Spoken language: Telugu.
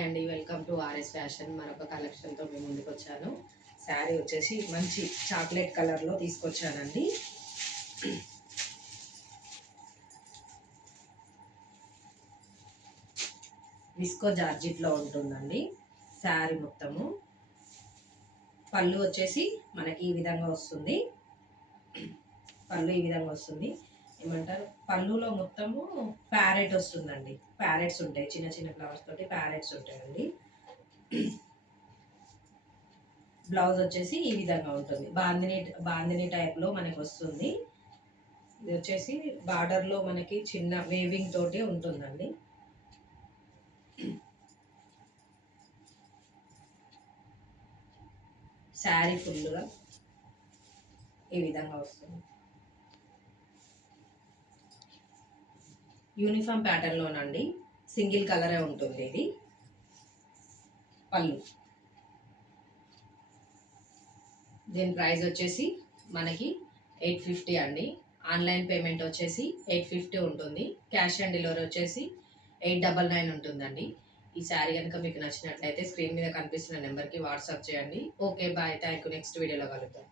హాయ్ అండి, వెల్కమ్ టు ఆర్ఎస్ ఫ్యాషన్. మరొక కలెక్షన్తో మేము ముందుకు వచ్చాను. శారీ వచ్చేసి మంచి చాక్లెట్ కలర్లో తీసుకొచ్చానండి. విస్కో జార్జిట్లో ఉంటుందండి శారీ మొత్తము. పళ్ళు వచ్చేసి మనకి ఈ విధంగా వస్తుంది. పళ్ళు ఈ విధంగా వస్తుంది. ఏమంటారు, పళ్ళులో మొత్తము ప్యారెట్ వస్తుందండి. ప్యారెట్స్ ఉంటాయి, చిన్న చిన్న ఫ్లవర్స్ తోటి ప్యారెట్స్ ఉంటాయండి. బ్లౌజ్ వచ్చేసి ఈ విధంగా ఉంటుంది. బాందిని టైప్లో మనకి వస్తుంది. ఇది వచ్చేసి బార్డర్లో మనకి చిన్న వేవింగ్ తోటి ఉంటుందండి. శారీ ఫుల్గా ఈ విధంగా వస్తుంది. యూనిఫామ్ ప్యాటర్న్లోనండి, సింగిల్ కలరే ఉంటుంది. ఇది పళ్ళు. దీని ప్రైస్ వచ్చేసి మనకి 850 అండి. ఆన్లైన్ పేమెంట్ వచ్చేసి 850 ఉంటుంది. క్యాష్ ఆన్ డెలివరీ వచ్చేసి 899 ఉంటుందండి. ఈ శారీ కనుక మీకు నచ్చినట్లయితే స్క్రీన్ మీద కనిపిస్తున్న నెంబర్కి వాట్సాప్ చేయండి. Okay, bye, thank you. Next వీడియోలో కలుద్దాం.